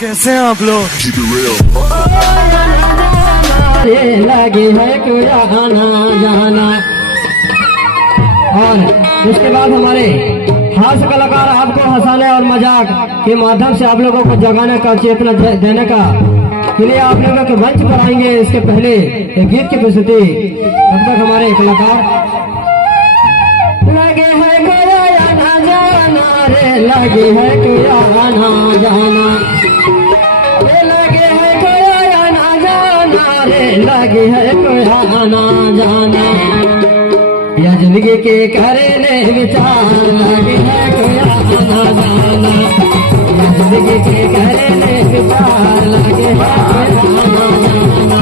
कैसे हैं आप लोग? लगी है कोई आना जाना। और उसके बाद हमारे हास्य कलाकार आपको हंसाने और मजाक के माध्यम से आप लोगों को जगाने का, चेतना देने का के लिए आप लोगों के मंच पर आएंगे। इसके पहले एक गीत की प्रस्तुति, तब तक हमारे कलाकार लगे है कोई आना जाना रे, लगे है कोई आना जाना, लगे है कोई आना जाना रे, लगे है कोई आना जाना। या जिंदगी के करे ले विचार, लगे है कोई आना जाना, या जिंदगी के करे ले विचार, लगे है कोई आना जाना,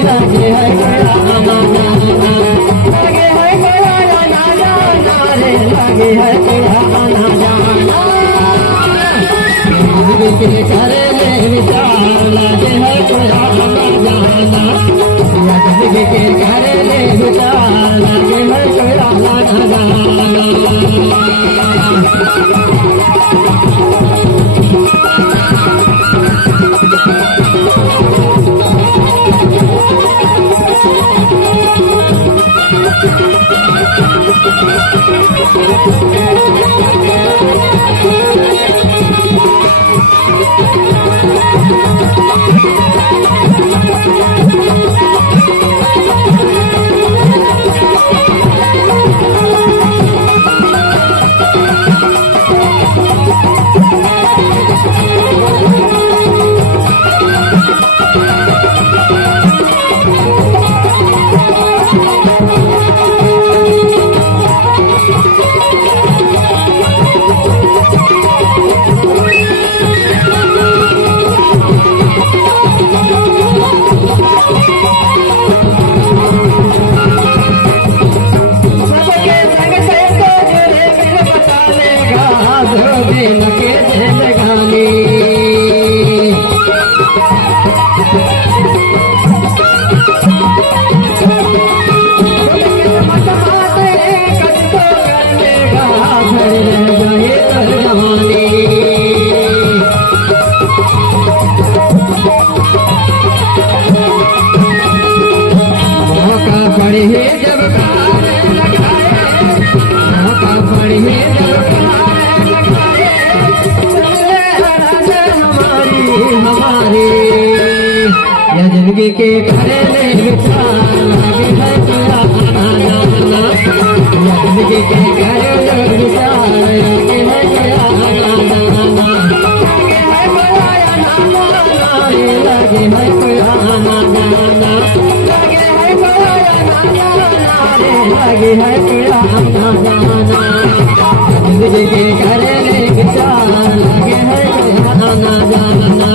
लगे है कोई आना जाना, लगे है कोई आना जाना रे, लगे है कोई आना जाना। जिंदगी के करे ले विचार, लगे है कोई आना जाना, या जिंदगी के करे ले विचार, लगे है कोई आना जाना। जिंदगी के करे ले विचार, लगे है कोई आना जाना, या जिंदगी के करे ले विचार, लगे है कोई आना जाना, लगे है कोई आना जाना रे, लगे है कोई आना जाना, लगे है कोई आना जाना रे, लगे है कोई आना जाना। जिंदगी के करे ले विचार, लगे है कोई आना जाना,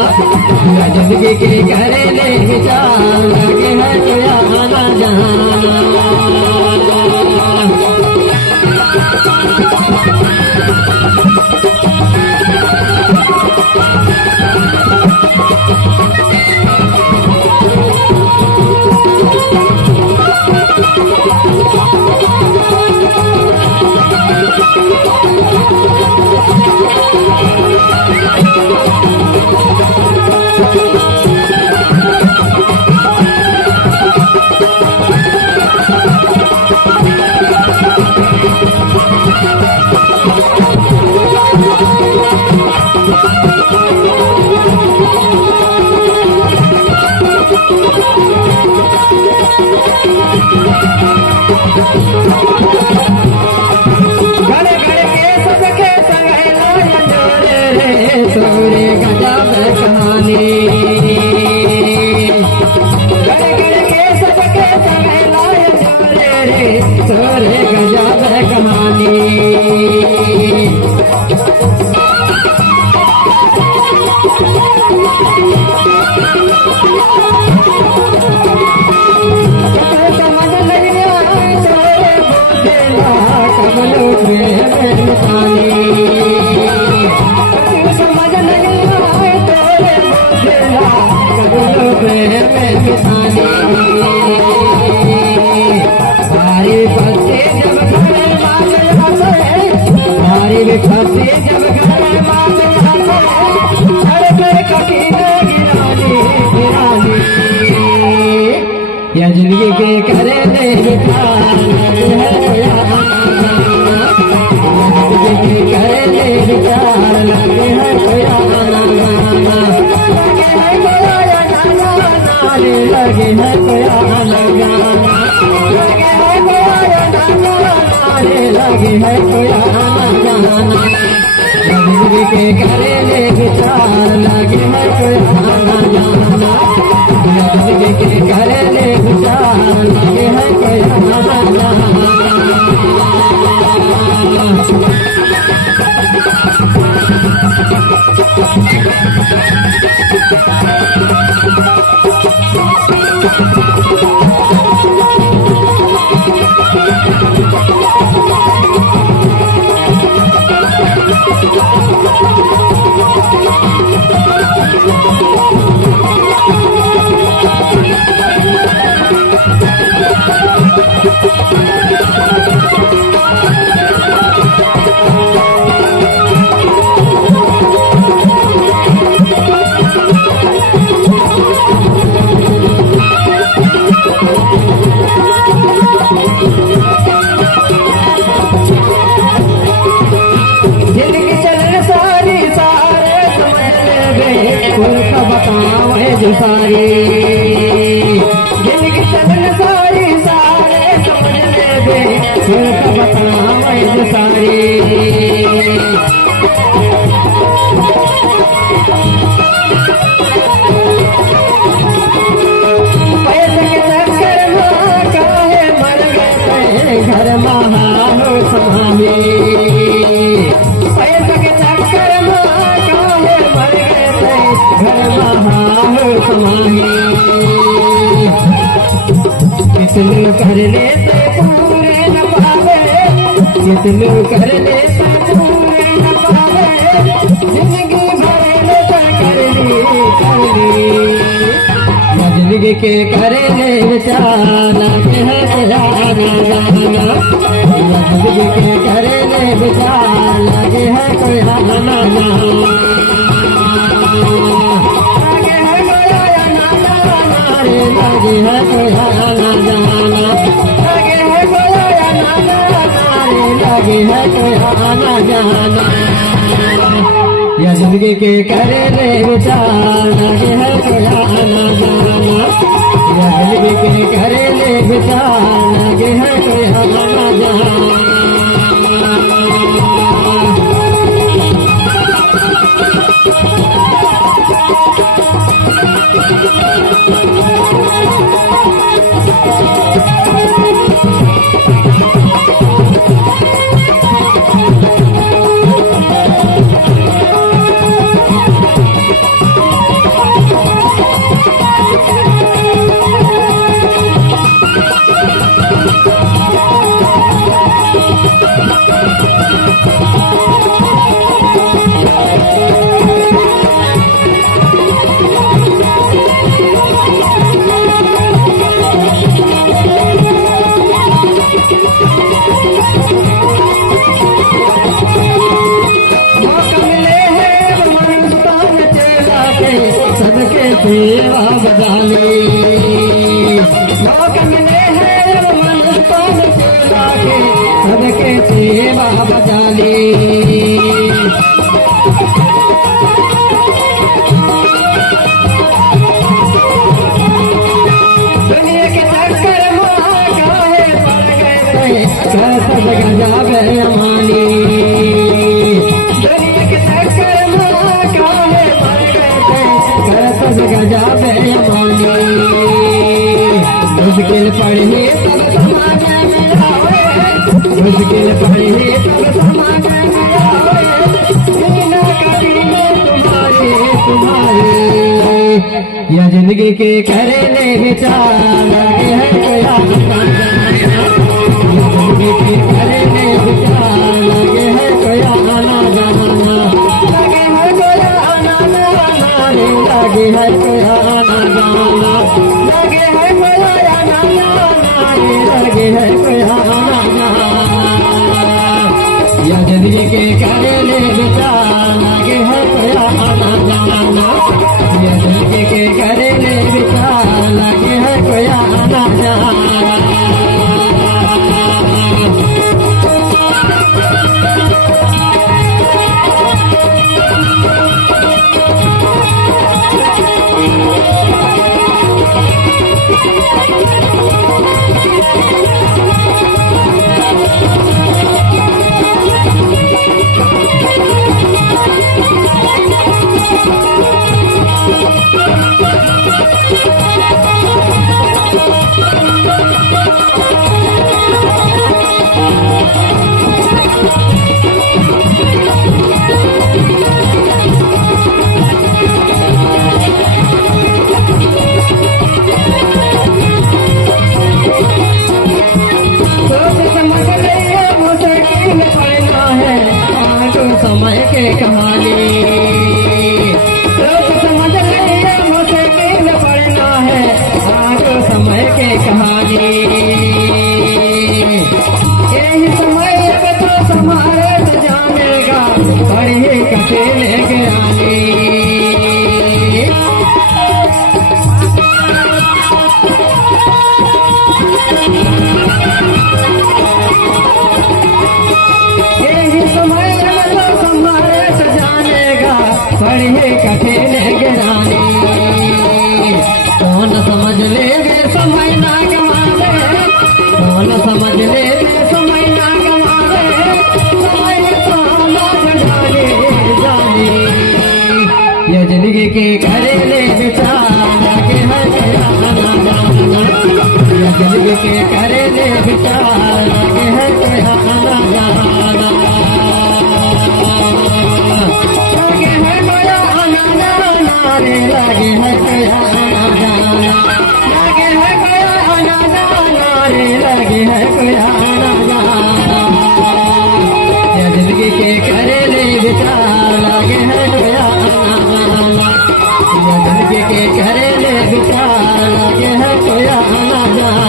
या जिंदगी के करे ले विचार, लगे है कोई आना जाना। भारी फंसे जब घर विचार लगे है कोई आना जाना जिंदगी के करे ले विचार लगे है कोई आना जाना लगे है कोई आना जाना लगे है कोई आना जाना लगे है कोई आना जाना लगे है कोई आना जाना जिंदगी के करे ले विचार लगे है कोई आना जाना जिंदगी के करे ले विचार लगे है कोई आना जाना सारी जिंदगी चलन सारी सारे समझ ले दे फिर का बतावे सारी पैसे के चक्कर में काहे मर गए घर महा हो समाही पैसे के चक्कर में काहे मर गए घर महा कितने कर लेते पूरे न पावे कितने कर लेते पूरे न पावे जिंदगी भर में कर ली जिंदगी के करे ले विचार लगे है जाना जाना जिंदगी के करे ले विचार लगे है कोई आना जाना लगे है कोई आना जाना लगे है कोई आना जाना लगे है कोई आना जाना या जिंदगी के करे ले विचार लगे है कोई आना जाना या जिंदगी के करे ले विचार लगे है कोई आना जाना सेवा बजाने लोग मिले हैं मन तोड़ सेवा के सबके सेवा बजाने दुनिया के चक्कर में काहे पड़ गए कैसे गजा बेईमानी दुनिया के चक्कर में काहे पड़ गए गजा बेईमानी मुश्किल पड़ी तब समाज में आवे मुश्किल पड़ी तब समाज में आवे जीना कभी तुम्हारे या जिंदगी के करे ले विचार लगे है जिंदगी के करे ले विचार लगे है कोई आना जाना लगे है कोई आना जाना लगे है कोई आना जाना लगे है कोई आना जाना लगे है कोई आना जाना या जिंदगी के करे ले विचार लगे है कोई आना जाना या जिंदगी के करे ले विचार लगे है कोई आना जाना के करे ले विचार लागे है कोई आना जाना या जिंदगी के करे ले विचार लागे है कोई आना जाना लागे है कोई आना जाना रे लागे है कोई आना जाना लागे है कोई आना जाना रे लागे है कोई आना जाना या जिंदगी के करे ले विचार लागे है कोई आना जाना या जिंदगी के करे ले विचार लागे है कोई आना जाना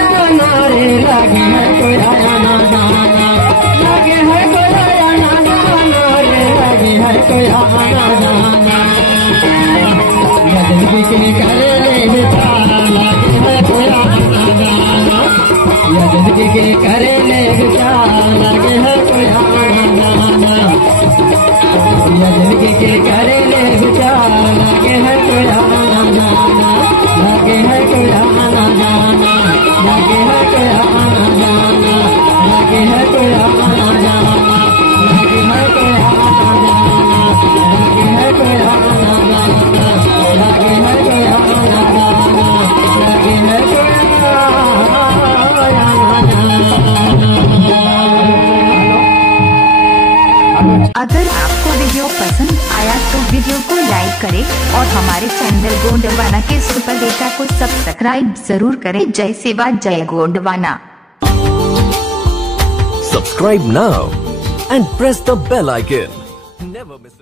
लागे है कोई आना जाना लागे है कोई आना जाना रे लागे है कोई आना जाना या जिंदगी के करे ले विचार लागे है कोई आना जाना या जिंदगी के करे ले विचार लागे है कोई आना जाना या जिंदगी के करे ले विचार लागे है कोई आना जाना लागे है कोई आना जाना लागे है कोई आना जाना लागे है कोई आना जाना लागे है कोई आना जाना लागे है कोई आना जाना लागे है कोई आना जाना लागे है कोई आना। अगर आपको वीडियो पसंद आया तो वीडियो को लाइक करें और हमारे चैनल गोंडवाना के सुपर डेटा को सब्सक्राइब जरूर करें। जय सेवा जय Gondwana. Subscribe now and press the bell icon. Never miss